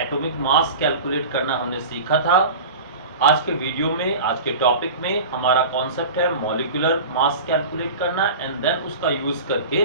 Atomic mass calculate करना हमने सीखा था। आज के वीडियो में, आज के टॉपिक में हमारा कॉन्सेप्ट है मॉलिक्यूलर मास कैलकुलेट करना एंड देन उसका यूज करके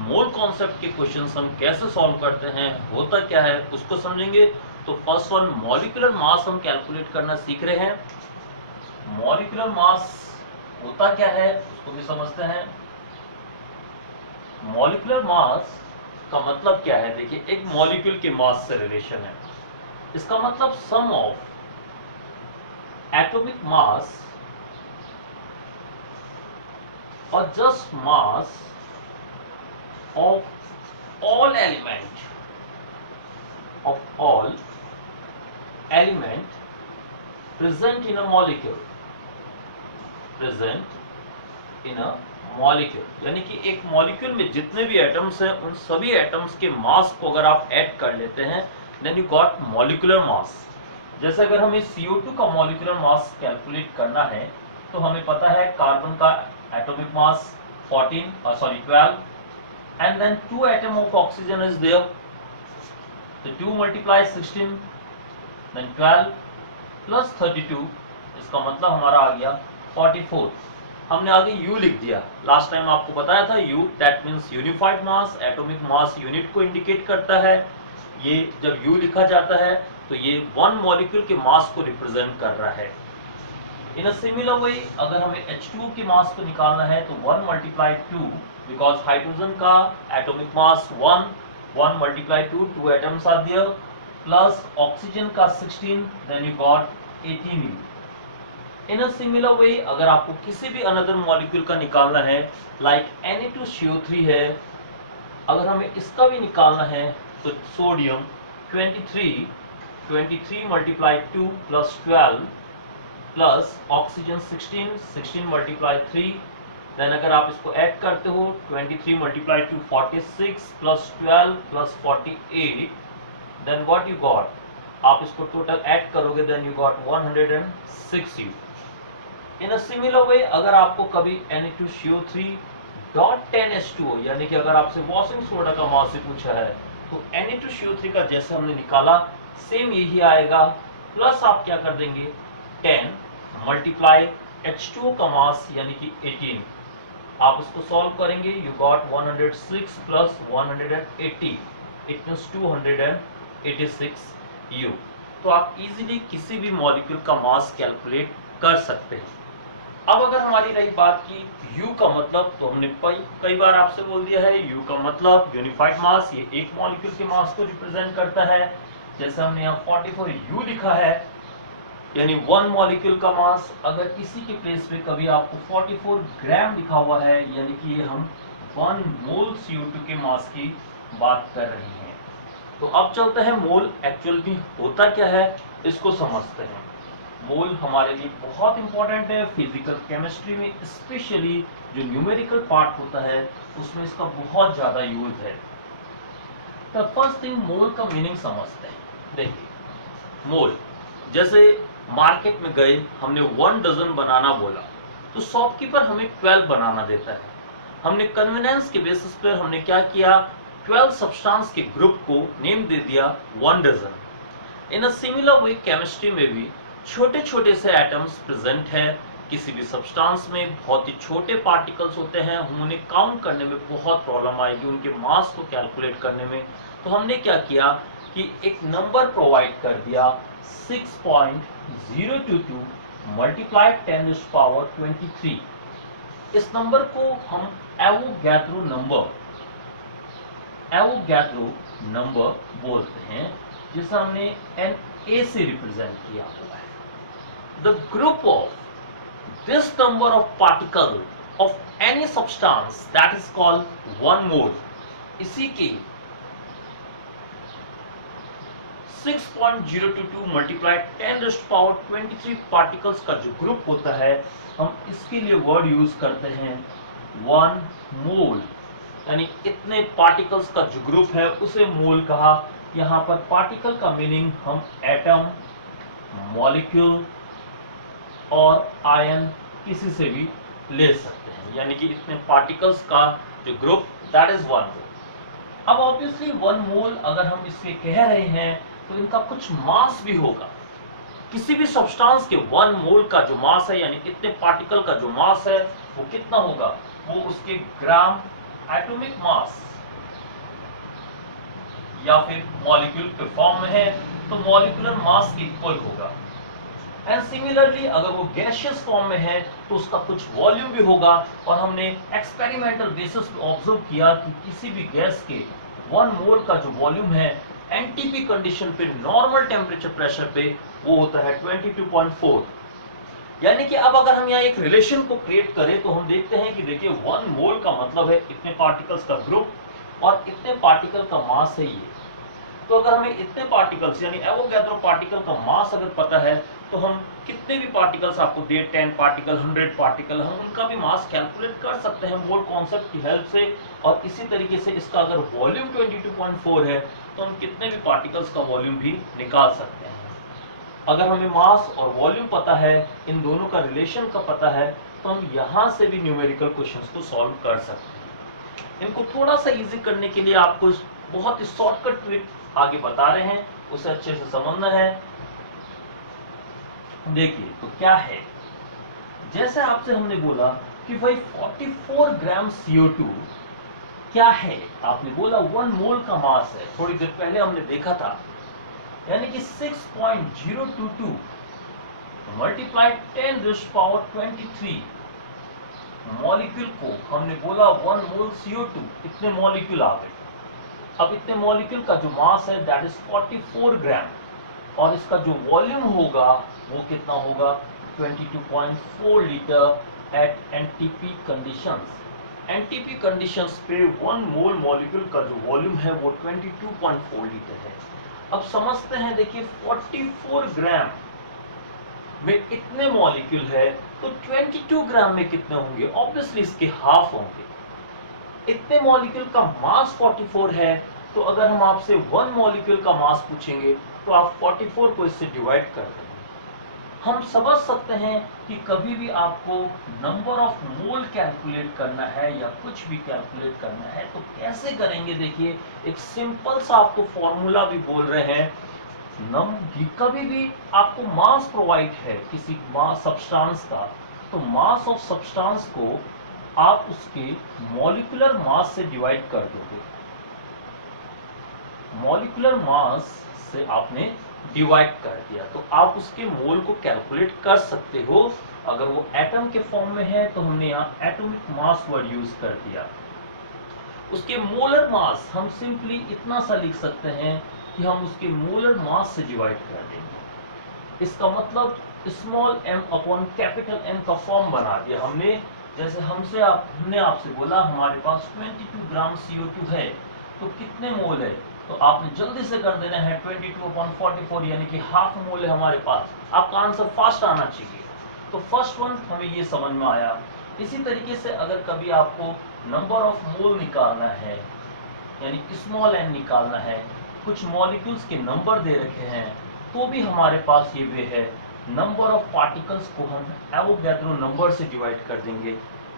मोल कॉन्सेप्ट के क्वेश्चंस हम कैसे सॉल्व करते हैं, होता क्या है उसको समझेंगे। तो फर्स्ट वन, मॉलिक्यूलर मास हम कैलकुलेट करना सीख रहे हैं। मॉलिक्यूलर मास होता क्या है उसको भी समझते हैं। मॉलिक्यूलर मास का मतलब क्या है? देखिए, एक मॉलिक्यूल के मास से रिलेशन है। इसका मतलब सम ऑफ एटॉमिक मास और just mass of all element present in a molecule, यानी कि एक मॉलिक्यूल में जितने भी एटम्स हैं उन सभी एटम्स के मास को अगर आप ऐड कर लेते हैं then you got molecular mass. जैसे अगर हमें CO2 का मॉलिक्यूलर मास कैलकुलेट करना है तो हमें पता है कार्बन का atomic mass 12 and then 2 atom of oxygen is there, so 2 multiply 16 then 12 plus 32, इसका मतलब हमारा आ गया 44। हमने आगे U लिख दिया। लास्ट टाइम आपको बताया था U that means unified mass, atomic mass unit को इंडिकेट करता है। ये जब U लिखा जाता है तो ये वन मॉलिक्यूल के मास को रिप्रेजेंट कर रहा है। इन अ सिमिलर वे अगर हमें H2O के मास को निकालना है तो 1 multiply 2, बिकॉज हाइड्रोजन का atomic mass 1 multiply 2 atoms are there, plus oxygen का 16, then you got 18U। In a similar way अगर आपको किसी भी अनदर मॉलिक्यूल का निकालना है, लाइक Na2CO3 है, अगर हमें इसका भी निकालना है तो sodium 23 multiply 2 plus 12 plus oxygen 16 multiply 3, then अगर आप इसको ऐड करते हो 23 multiply 2 46 plus 12 plus 48, then what you got, आप इसको टोटल ऐड करोगे then you got 106U। In a similar way अगर आपको कभी Na2CO3.10H2O, यानी कि अगर आपसे वॉशिंग सोडा का मास से पूछा है तो Na2CO3 का जैसे हमने निकाला सेम यही आएगा, प्लस आप क्या कर देंगे 10 मल्टीप्लाई H2O का मास यानी कि 18, आप इसको सॉल्व करेंगे you got 106 plus 180, it means 286U। तो आप इजीली किसी भी मॉलिक्यूल का मास कैलकुलेट कर सकते हैं। अब अगर हमारी रही बात की U का मतलब, तो हमने कई बार आपसे बोल दिया है U का मतलब यूनिफाइड मास, ये एक मॉलिक्यूल के मास को रिप्रेजेंट करता है। जैसे हमने यहाँ 44U लिखा है, यानी वन मॉलिक्यूल का मास। अगर इसी के प्लेस पे कभी आपको 44 ग्राम लिखा हुआ है, यानी कि हम 1 मोल CO2 के मास की बात कर रहे हैं। तो अब चलते हैं मोल एक्चुअल में होता क्या है इसको समझते हैं। मोल हमारे लिए बहुत इंपॉर्टेंट है फिजिकल केमिस्ट्री में, स्पेशली जो न्यूमेरिकल पार्ट होता है उसमें इसका बहुत ज्यादा यूज है। तो फर्स्ट थिंग, मोल का मीनिंग समझते हैं। देखिए, मोल जैसे मार्केट में गए, हमने 1 डजन बनाना बोला तो शॉपकीपर हमें 12 बनाना देता है। हमने कन्वीनियंस के बेसिस पर हमने क्या किया, 12 सब्सटेंस के ग्रुप को नेम दे दिया 1 dozen. In a similar way chemistry में भी छोटे छोटे से एटम्स प्रेजेंट है किसी भी सब्सटेंस में, बहुत ही छोटे पार्टिकल्स होते हैं, हम उन्हें काउंट करने में बहुत प्रॉब्लम आएगी, उनके मास को कैलकुलेट करने में। तो हमने क्या किया कि एक नंबर प्रोवाइड कर दिया 6.022 मल्टीप्लाई 10⁻23। इस नंबर को हम एवोगैड्रो नंबर बोलते हैं, जिसे हमने Na से रिप्रेजेंट किया हुआ है। The group of this number of particle of any substance that is called 1 मोल। इसी के 6.022 मल्टीप्लाई 10⁻23 पार्टिकल्स का जो ग्रुप होता है, हम इसके लिए वर्ड यूज करते हैं 1 मोल, यानी इतने पार्टिकल्स का जो ग्रुप है उसे मोल कहा। यहाँ पर पार्टिकल का मीनिंग हम एटम, मॉलिक्यूल और आयन किसी से भी ले सकते हैं, यानी कि इतने पार्टिकल्स का जो ग्रुप दैट इज 1 मोल। अब ऑब्वियसली 1 मोल अगर हम इससे कह रहे हैं तो इनका कुछ मास भी होगा। किसी भी सब्सटेंस के 1 मोल का जो मास है, यानी इतने पार्टिकल का जो मास है वो कितना होगा, वो उसके ग्राम एटॉमिक मास या फिर मॉलिक्यूल के फॉर्म में है तो मॉलिक्यूलर मास के इक्वल होगा। एंड सिमिलरली अगर वो गैसियस फॉर्म में है तो उसका कुछ वॉल्यूम भी होगा। और हमने एक्सपेरिमेंटल बेसिस पे ऑब्जर्व किया कि किसी भी गैस के 1 मोल का जो वॉल्यूम है एनटीपी कंडीशन पे, नॉर्मल टेम्परेचर प्रेशर पे, वो होता है 22.4। यानी कि अब अगर हम यहाँ एक रिलेशन को क्रिएट करें तो हम देखते हैं कि देखिए 1 मोल का मतलब है इतने पार्टिकल्स का ग्रुप और इतने पार्टिकल का मास है ये। तो अगर हमें इतने पार्टिकल्स यानी एवोगैड्रो पार्टिकल का मास अगर पता है तो हम कितने भी पार्टिकल्स आपको दे, 10 पार्टिकल, 100 पार्टिकल, हम उनका भी मास कैलकुलेट कर सकते हैं मोल कॉन्सेप्ट की हेल्प से। और इसी तरीके से इसका अगर वॉल्यूम 22.4 है तो हम कितने भी पार्टिकल्स का वॉल्यूम भी निकाल सकते हैं। अगर हमें मास और वॉल्यूम पता है, इन दोनों का रिलेशन का पता है, तो हम यहाँ से भी न्यूमेरिकल क्वेश्चंस को सॉल्व कर सकते हैं। इनको थोड़ा सा इजी करने के लिए आपको बहुत ही शॉर्टकट ट्रिक आगे बता रहे हैं, उसे अच्छे से समझना है। देखिए तो क्या है, जैसे आपसे हमने बोला कि भाई 44 ग्राम CO2 क्या है, आपने बोला 1 मोल का मास है, थोड़ी देर पहले हमने देखा था, यानी कि 6.022 मल्टीप्लाइड 10⁻23 मॉलिक्यूल को हमने बोला 1 मोल CO2, इतने मॉलिक्यूल आ गए। अब इतने मॉलिक्यूल का जो मास है दैट इज 44 ग्राम, और इसका जो वॉल्यूम होगा वो कितना होगा, 22.4 litre at NTP conditions. NTP conditions पे 1 मोल मॉलिक्यूल का जो वॉल्यूम है वो 22.4 लीटर है। अब समझते हैं, देखिए 44 ग्राम में इतने मॉलिक्यूल है तो 22 ग्राम में कितने होंगे, ऑब्वियसली इसके हाफ होंगे। इतने मॉलिक्यूल का मास 44 है, तो अगर हम आपसे 1 मॉलिक्यूल का मास पूछेंगे तो आप 44 को इससे डिवाइड कर देंगे। हम समझ सकते हैं कि कभी भी आपको नंबर ऑफ मोल कैलकुलेट करना है या कुछ भी कैलकुलेट करना है तो कैसे करेंगे। देखिए एक सिंपल सा आपको फॉर्मूला भी बोल रहे हैं, कभी भी आपको मास प्रोवाइड है किसी मास सब्सटेंस का, तो मास ऑफ सब्सटेंस को आप उसके मॉलिक्यूलर मास से डिवाइड कर दोगे। मॉलिक्यूलर मास से आपने डिवाइड कर दिया तो आप उसके मोल को कैलकुलेट कर सकते हो। अगर वो एटम के फॉर्म में है तो हमने यहाँ एटॉमिक मास वर्ड यूज कर दिया। उसके मोलर मास हम सिंपली इतना सा लिख सकते हैं कि हम उसके मोलर मास से डिवाइड कर देंगे। इसका मतलब small m upon capital M का फॉर्म बना दिया हमने। जैसे हमने आपसे बोला हमारे पास 22 ग्राम CO2 है तो कितने मोल है, तो आपने जल्दी से कर देना है 22/44 यानी कि हाफ मोल है हमारे पास। आपका आंसर फास्ट आना चाहिए। तो फर्स्ट वन हमें ये समझ में आया। इसी तरीके से अगर कभी आपको नंबर ऑफ मोल निकालना है यानी स्मॉल n निकालना है, कुछ मॉलिक्यूल्स के नंबर दे रखे हैं, तो भी हमारे पास ये वे है। नंबर ऑफ पार्टिकल्स को हम एवोगैड्रो नंबर से डिवाइड कर देंगे।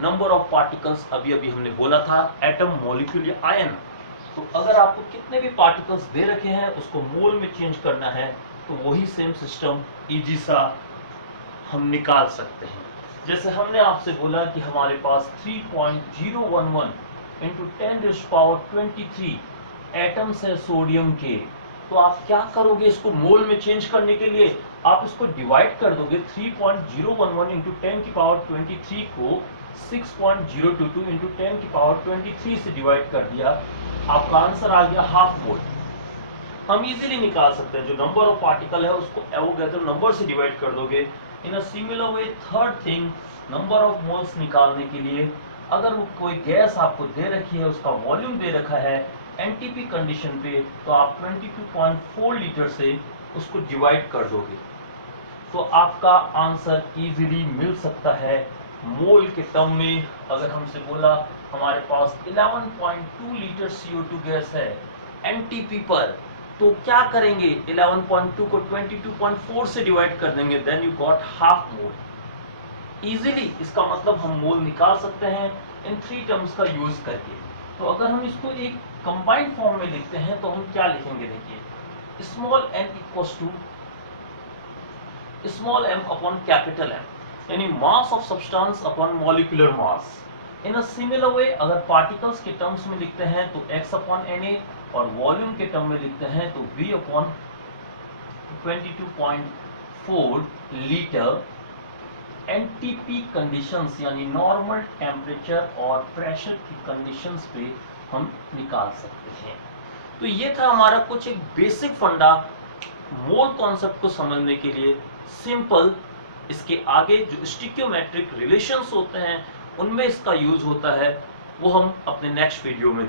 नंबर ऑफ पार्टिकल्स अभी अभी हमने बोला था एटम, मॉलिक्यूल या आयन। तो अगर आपको कितने भी पार्टिकल्स दे रखे हैं उसको मोल में चेंज करना है तो वही सेम सिस्टम इजी सा हम निकाल सकते हैं। जैसे हमने आपसे बोला कि हमारे पास 3.011 इंटू 10⁻23 एटम्स है सोडियम के, तो आप क्या करोगे, इसको मोल में चेंज करने के लिए आप इसको डिवाइड कर दोगे। 3.011 इंटू 10⁻23 को 6.022 इंटू 10⁻23 से डिवाइड कर दिया, आपका आंसर आ गया हाफ मोल। हम इजीली निकाल सकते हैं, जो नंबर ऑफ पार्टिकल है उसको एवोगैड्रो नंबर से डिवाइड कर दोगे। In a similar way third thing, number of moles निकालने के लिए अगर वो कोई गैस आपको दे रखी है, उसका वॉल्यूम दे रखा है एनटीपी कंडीशन पे, तो आप 22.4 लीटर से उसको डिवाइड कर दोगे तो आपका आंसर इजीली मिल सकता है मोल के टर्म में। अगर हमसे बोला हमारे पास 11.2 लीटर CO2 गैस है एनटीपी पर, तो क्या करेंगे, 11.2 को 22.4 से डिवाइड कर देंगे, then you got half mole. Easily इसका मतलब हम मोल निकाल सकते हैं इन 3 टर्म्स का यूज करके। तो अगर हम इसको एक कंबाइंड फॉर्म में लिखते हैं तो हम क्या लिखेंगे, देखिए small n equals to small m upon capital M, यानी mass of substance upon molecular mass. In a similar way अगर पार्टिकल्स के टर्म्स में लिखते हैं तो x अपॉन Na, और वॉल्यूम के टर्म में लिखते हैं तो V upon 22.4 litre. NTP conditions यानी नॉर्मल टेम्परेचर और प्रेशर की कंडीशंस पे हम निकाल सकते हैं। तो ये था हमारा कुछ एक बेसिक फंडा मोल कॉन्सेप्ट को समझने के लिए। सिंपल, इसके आगे जो स्टिक्योमेट्रिक रिलेशंस होते हैं उनमें इसका यूज होता है, वो हम अपने नेक्स्ट वीडियो में देखेंगे।